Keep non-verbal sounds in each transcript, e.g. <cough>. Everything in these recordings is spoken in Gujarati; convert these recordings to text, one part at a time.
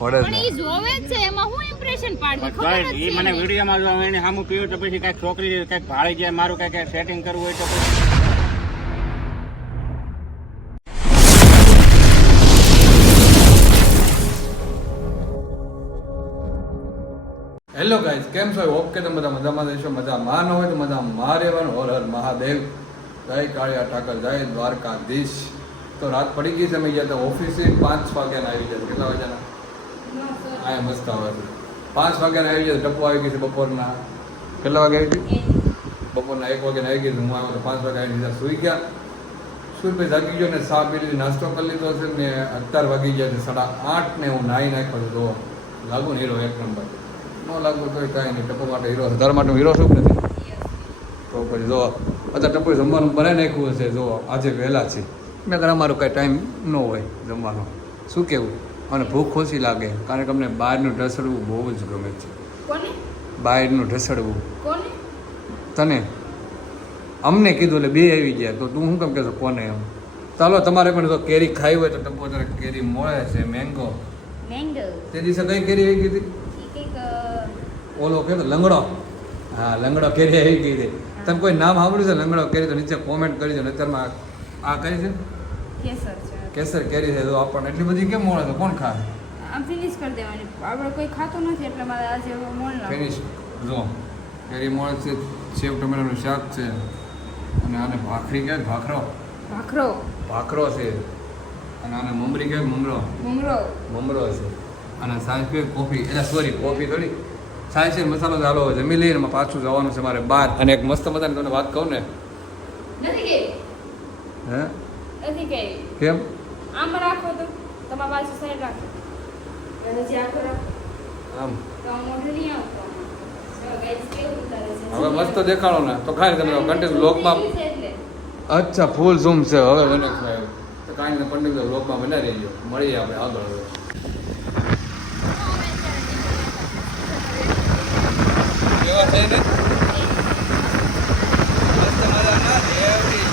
પડે જ જોવે છે એમાં હું ઇમ્પ્રેશન પાડવી ખબર છે મને. વિડીયોમાં જો એને સામું પીવું તો પછી કંઈક છોકરી કંઈક ભાળી જાય મારું કંઈક સેટિંગ કરવું હોય તો હેલો ગાઈસ કેમ છો? ઓકે તમે બધા મજામાં રહેશો. મજા માં ન હોય તો મજા માં રહેવાનું. હોર હર મહાદેવ. જય કાળિયા ઠાકર જય દ્વારકાધીશ. તો રાત પડી ગઈ છે અમે ગયા તો ઓફિસે પાંચ વાગ્યાના આવી જાય કેટલા વાગ્યાના? હા મસ્ત આવે પાંચ વાગ્યાના આવી જાય ટપ્પો આવી ગઈ છે બપોરના. કેટલા વાગે આવી ગઈ? બપોરના એક વાગ્યાના આવી ગઈ હું આવ્યો તો પાંચ વાગે આવી લીધા, સુઈ ગયા. પછી જાગી ગયો ને સા પી નાસ્તો કરી લીધો છે ને અત્યાર વાગી ગયા છે, સાડા આઠ ને હું નાહી નાખ્યો જો લાગુ ને હીરો એક નંબર. ન લાગુ તો કાંઈ નહીં ટપ્પો માટે હીરો તારા માટે હીરો શું નથી? તો પછી જો અત્યારે ટપ્પો જમવાનું બનાવી નાખ્યું હશે, જો આજે વહેલા છે. મેં અમારો કાંઈ ટાઈમ ન હોય જમવાનો. શું કહેવું? અને ભૂખ ઓછી લાગે કારણ કે અમને બહારનું ઢસડવું બહુ જ ગમે છે. બહારનું ઢસડવું. તને? અમને કીધું એટલે બે આવી ગયા તો તું શું કેમ કહેશો કોને એમ? ચાલો તમારે પણ જો કેરી ખાઈ હોય તો ટપ્પો તારે કેરી મળે છે મેંગો તે દિવસે કઈ કેરી આવી ગઈ હતી? ઓલો કે લંગડો. હા લંગડો કેરી આવી ગઈ હતી. તમે કોઈ નામ સાંભળ્યું છે? લંગડો કેરી તો નીચે કોમેન્ટ કરી દો અત્યારમાં આ કઈ છે? કેસર છે કેસર કેરી છે તો આપણને એટલી બધી કેમ મળે તો કોણ ખાય? આમ ફિનિશ કરી દેવાની. આપણે કોઈ ખાતું નથી એટલે મારે આજે મોલ ફિનિશ જો કેરી મળે છે સેવ ટમેટાનું શાક છે અને આને ભાખરી કે ભાખરો. ભાખરો. ભાખરો છે. અને આને મમરી કે મમરો મમરો મમરો છે. અને સાંજ પીએ કોફી. એટલે સોરી કોફી થોડી. સાંજ છે મસાલો ચાલો જમી લઈને પાછું જવાનું છે મારે બહાર. અને એક મસ્ત મજાની તમને વાત કહું ને. નથી કે. હે? નથી કે. કેમ? આમ રાખો તો તમારા બાજુ સાઈડ રાખો. હજી આખો રાખો આમ. તો આમ મોઢું નહીં આવતો. હવે મસ્ત દેખાડો ને. તો ખાલી તમે કન્ટિન્યુ લોકમાં અચ્છા ફૂલ ઝૂમ છે. હવે બને તો કાંઈ નહીં પંડિત લોકમાં બનાવી રહીજો મળીએ આપણે આગળ હવે. કેવા છે ને મસ્ત મજાના દેવડી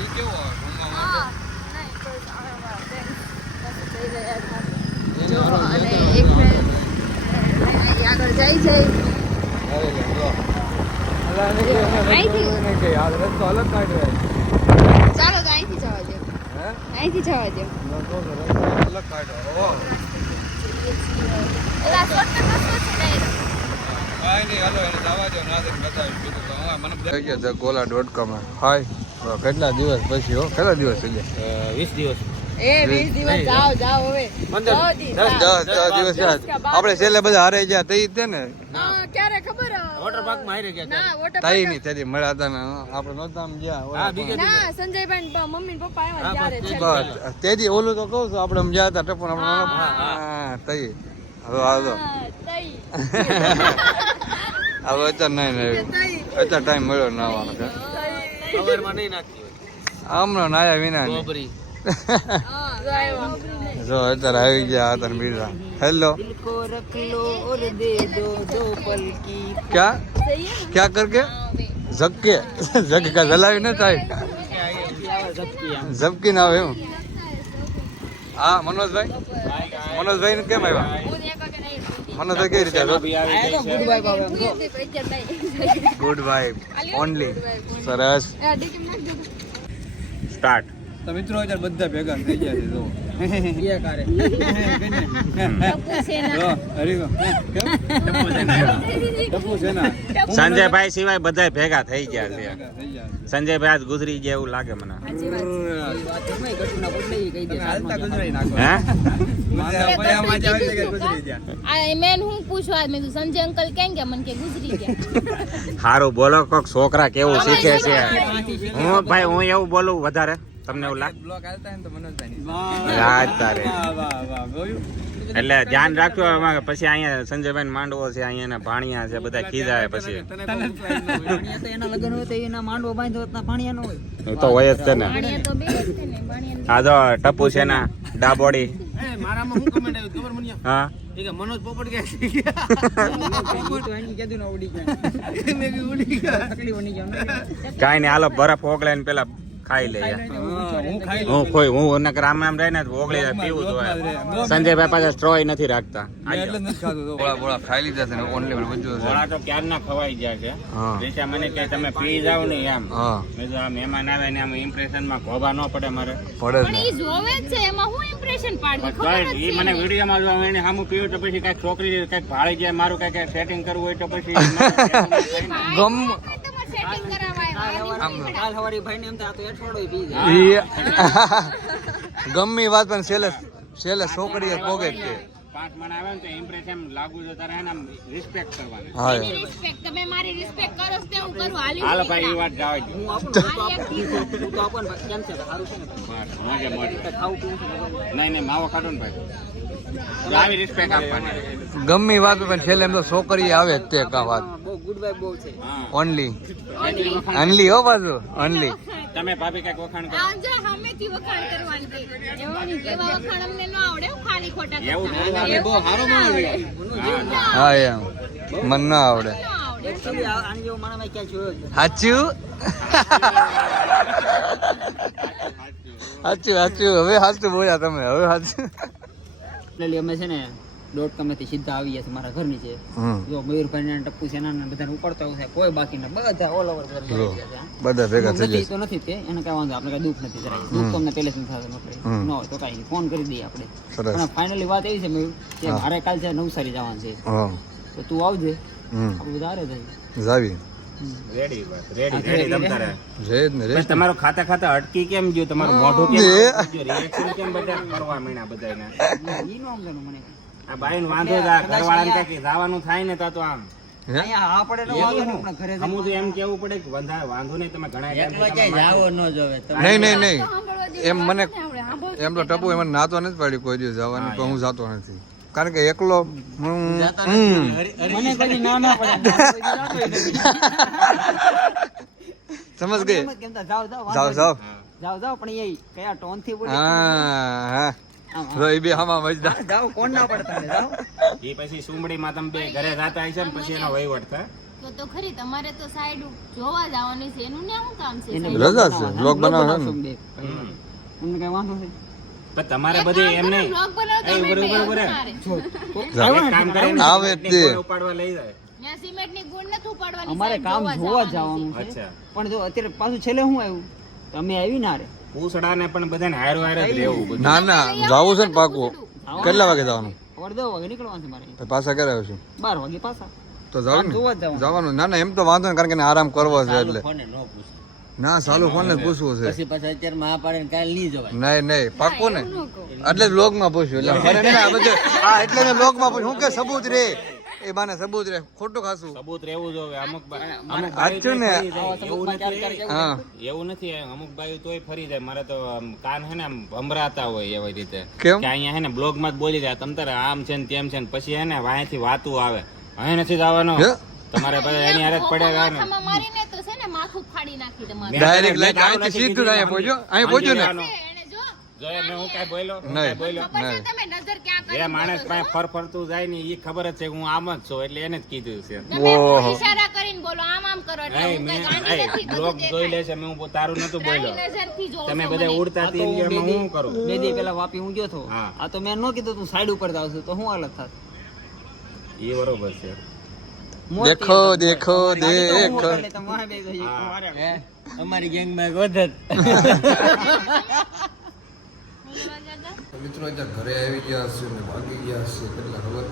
ઈ કેવો હોય? ઘૂમવા માટે? જો અને એક friend આગળ જાય છે અરે લે, જો. અલા, રસ્તો અલગ કાઢ્યો ચાલો તો અહીંથી જવા દો હે? અહીંથી જવા દો અલગ કાઢ્યો. એલા શોર્ટકટ રસ્તો છે નહીં, કેટલા દિવસ પછી હો? કેટલા દિવસ થઈ ગયા? વીસ દિવસ. આપણે છેલ્લે બધા હારે ગયા તે ને? ક્યારે ખબર? વોટર પાર્કમાં આવી ગયા ના વોટર તઈ નહીં તેથી મળ્યા હતા ને આપણે નહોતા આમ ગયા હા, બીજે ના સંજયભાઈ ને મમ્મી ને પપ્પા આવ્યા ત્યારે છેલ્લે. તેથી ઓલું તો કહું છું આપણે આમ ગયા હતા ટપણ આપણે હા, હા તઈ. હવે આવતો તઈ. હવે અત્યારે નહીં નહીં તઈ. અત્યારે ટાઈમ મળ્યો નાવાનો કે ખબરમાં નહીં નાખતી હમણાં નાયા વિના નહીં. ગોબરી જો આવ્યા. જો અત્યારે આવી ગયા હતા ને બીજા હેલો को रख लो और दे दो दो पल की क्या સહી હે ને? क्या करके झपके झटका જલાવી ન થાય ઝપકી ના આવે એમ હા મનોજભાઈ મનોજભાઈ ને કેમ આવ્યા હું એક વાગે નહીં હતી. મનોજભાઈ કઈ રીતે બી આવી ગઈ છે હું એક વાગે નહીં. ગુડ વાઇબ ઓનલી સરસ આ ડીકી માં નાખી દો. સ્ટાર્ટ તો મિત્રો અત્યારે બધા ભેગા થઈ ગયા છે જો સંજયભાઈ સિવાય બધા ભેગા થઈ ગયા છે. સંજયભાઈ આજ ગુજરી ગયા એવું લાગે મને. સારું બોલો કોક છોકરા કેવું શીખે છે? હું ભાઈ હું એવું બોલું વધારે. તમને એવું લાગે બ્લોક હાલતા ને તો મનોજભાઈ રાજ તારે. વાહ વાહ વાહ એટલે ધ્યાન રાખજો એમાં પછી અહીંયા સંજયભાઈ માંડવો છે અહીંયા ભાણિયા છે બધા ખીજાય પછી. એના લગ્ન હોય તો એના માંડવો ના હોય. તો હોય જ છે ને. તો ને આ ટપુ છે ના ડાબોડી. મારામાં શું કમેન્ટ આવ્યું? ખબર મને? હા? કે મનોજ પોપટ ગયા તો એની કેદુ ના ઉડી ગયા. ઉડી ગયા. તકલીફ કાંઈ નહીં હાલો બરફ ઓગળે ને પેલા ખાઈ લે હું ખોઈ હું એના આમ આમ રહે ને ઓગળી જાય પીવું તો સંજયભાઈ પાછા સ્ટ્રોય નથી રાખતા. બોળા બોળા ખાઈ લીધા છે ને ઓનલી બધું છે ઘોડા તો ક્યારના ખવાઈ ગયા છે. રીચા મને કે તમે પી જાવ ને એમ. મેં આ મહેમાન આવે ને આમ ઇમ્પ્રેશનમાં ખોબા ન પડે મારે. પડે જ પણ ને. જોવે છે એમાં હું ઇમ્પ્રેશન પાડી? ખબર ઈ મને વિડીયોમાં જોવા એને સામું પીવું તો પછી કંઈક છોકરી કંઈક ભાળી જાય મારું કંઈક સેટિંગ કરવું હોય તો પછી <laughs> ગમ સેટિંગ કરાવાય કાલ સવારે ભાઈને એમ થાય, આ તો એઠવાડો પી જાય. ઈ <laughs> ગમે વાત પણ છેલ્લે છેલ્લે છોકરી પાંચ મણ આવે ને તો ઇમ્પ્રેશન લાગુ છે તારે એને રિસ્પેક્ટ કરવાની. હા રિસ્પેક્ટ તમે મારી રિસ્પેક્ટ કરો તે હું કરું હાલી હાલો ભાઈ એ વાત જાવ હું ને ને. કેમ છે? સારું છે ને મોજે ખાવું પીવું ને? નહીં નહીં માવો કાઢો ને ભાઈ. ગમે વાત પણ છેલ્લે એમ તો છોકરી આવે જ તે કા વાત. હા, બહુ ગુડ વાઇબ બહુ છે. હા. ઓનલી ઓનલી હો પાછું ઓનલી તમે ભાભી કંઈક વખાણ કરો. આમ જો વખાણ કરવાની એવા વખાણ અમને ન આવડે ખાલી ખોટા એવું કરવાના. બહુ સારો હા એમ. મન ના આવડે. સાચું સાચું સાચું હવે સાચું બોલ્યા તમે હવે સાચું એટલે અમે છે ને દોઢ કમેથી સીધા આવી ગયા છે મારા ઘરની છે જો મયુરભાઈ ને ટપ્પુ સેના ને બધાને ઉપાડતા હોય કોઈ બાકી ના બધા ઓલ ઓવર જો બધા ભેગા થઈ નથી જશે તો નથી તે એને કઈ વાંધો આપણે કઈ દુઃખ નથી જરાય દુઃખ તમને પેલે પહેલેથી થશે નોકરી હમ. તો કઈ ફોન કરી દઈએ આપણે. પણ ફાઇનલી વાત એવી છે મયુર કે. મારે કાલ છે નવસારી જવાનું છે. તો તું આવજે. આપણે બધા આરે જાય જાવી. રેડી રેડી તમારું ખાતા ખાતા અટકી કેમ ગયો? તમારું મોઢું કેમ રિએક્શન કેમ બધા કરવા માંડ્યા બધાને ઈ મને. આ બાઈ વાંધો ઘરવાળાને કે જવાનું થાય ને તા તો આમ એમ મને એમ તો ટપુ એમ નાતો નથી પાડી કોઈ દિવસ જવાની હું જાતો નથી. કારણ કે એકલો સમજ. ગઈ? જાઓ જાઓ પણ એ કયા ટોનથી બોલે? હા હા. આમ, આમ. જો એ બે હમા મજદા જાઓ કોણ ના પડે તમને? જાઓ. એ પછી સુમડીમાં તમે બે ઘરે જાતા હશે ને પછી એનો વહીવટ થાય. તો તો ખરી તમારે તો સાઈડ જોવા જવાની છે. એનું ને શું કામ છે? રજા છે, બનાવવાનો કઈ વાંધો છે પણ તમારે બધી એમ નહીં. બરોબર ઉપાડવા લઈ જાય? અમારે કામ જોવા જવાનું છે. પણ જો અત્યારે પાછું છેલ્લે શું આવ્યું? તમે આવી ના રે. પૂછડા ને પણ બધાને હારો હારે જ રહેવું ના ના જાવું છે ને પાકું. કેટલા વાગે જવાનું? અડધો વાગે નીકળવાનું છે મારે. પાછા ક્યારે આવશું. બાર વાગે પાછા. તો જવાનું. જવાનું. ના ના એમ તો વાંધો નહીં કારણ કે આરામ કરવો છે એટલે. ના સાલો કોને પૂછવું છે. નહીં નહીં પાક્કું ને એટલે જ વ્લોગમાં પૂછ્યું એટલે મને ને આ <laughs> બધું. હા એટલે જ વ્લોગમાં પૂછ્યું. કે સબૂત રે? એ બાને સબૂત રે. ખોટું ખાસું. સબૂત રહેવું જોવે અમુક અમુક સાચું ને? એવું નથી. હા એવું નથી. અમુક ભાઈ તોય ફરી જાય. મારે તો કાન હે ને આમ ભમરાતા હોય એવી રીતે. કે અહીંયા હે ને બ્લોગમાં જ બોલી જાય. તમ તારે આમ છે ને તેમ છે ને પછી હે ને વાંયથી વાતું આવે. અહીં નથી જવાનો? તમારે પછી એની હારે જ પડે ને ફાડી નાખી તમારું. ડાયરેક્ટ જાણું અહીંથી સીધું અહીંયા પહોંચ્યો? અહીં પહોંચ્યો ને? જવાનું. એને જો. જોઈએ મેં હું કાંઈ બોલ્યો? હું બોલ્યો? ખબર છે નહીં. તમે નજર ક્યાં કરી જે માણસ પાસે ફર ફરતું જાય ને એ ખબર જ છે હું આમ જ છું એટલે એને જ કીધું છે. તમે ઈશારા કરીને બોલો આમ આમ કરો એટલે હું કઈ ગાંડી નથી બધું જોઈ દેખાય. લેશે મેં હું તારું નતું બોલ્યો. તમે બધા ઉડતા તો હું કરું? બે દી પેલા વાપી હું ગયો તો. આ તો મેં ન કીધું તું સાઈડ ઉપર જાવ છું તો હું હાલત થાત? એ બરોબર છે. દેખો દેખો દેખો. અમારી ગેંગમાં ગોધત બોલવા મિત્રો અત્યારે ઘરે આવી ગયા હશે ને ભાગી ગયા હશે કેટલા ખબર?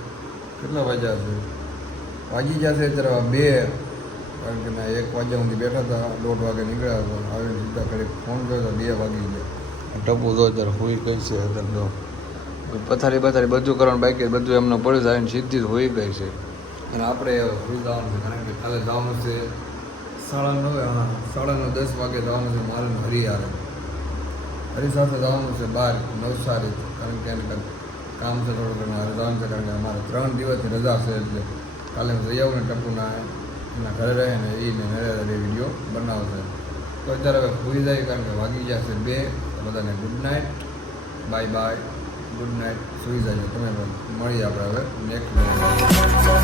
કેટલા વાગ્યા હશે વાગી ગયા છે અત્યારે બે કારણ કે ના એક વાગ્યા સુધી બેઠા હતા દોઢ વાગે નીકળ્યા હતા. આવીને સીધા ઘરે ફોન કર્યો હતો બે વાગી ગયા. ટપુ તો અત્યારે હોઈ ગઈ છે અત્યારે તો પથારી પથારી બધું કરવાનું બાકી બધું એમને પડી જાય ને સીધી જ હોઈ ગઈ છે. અને આપણે જવાનું છે, કારણ કે કાલે જવાનું છે સાડા નવે, હા, સાડા નવ, દસ વાગે જવાનું છે, મારે હરી આવે. હરી સાથે જવાનું છે બહાર નવસારી, કારણ કે એને કામ છે થોડું ઘણું, હારે જવાનું છે, કારણ કે અમારે ત્રણ દિવસની રજા છે, એટલે કાલે હું જઈ આવું ને ટપુના એના ઘરે રહે ને એને નરેન્દ્ર વીડિયો બનાવશે. તો અત્યારે હવે ભૂલી જાય, કારણ કે વાગી ગયા છે બે બધાને good night bye bye good night સુઈ જાય તમે મળીએ આપણે હવે. નેક્સ્ટ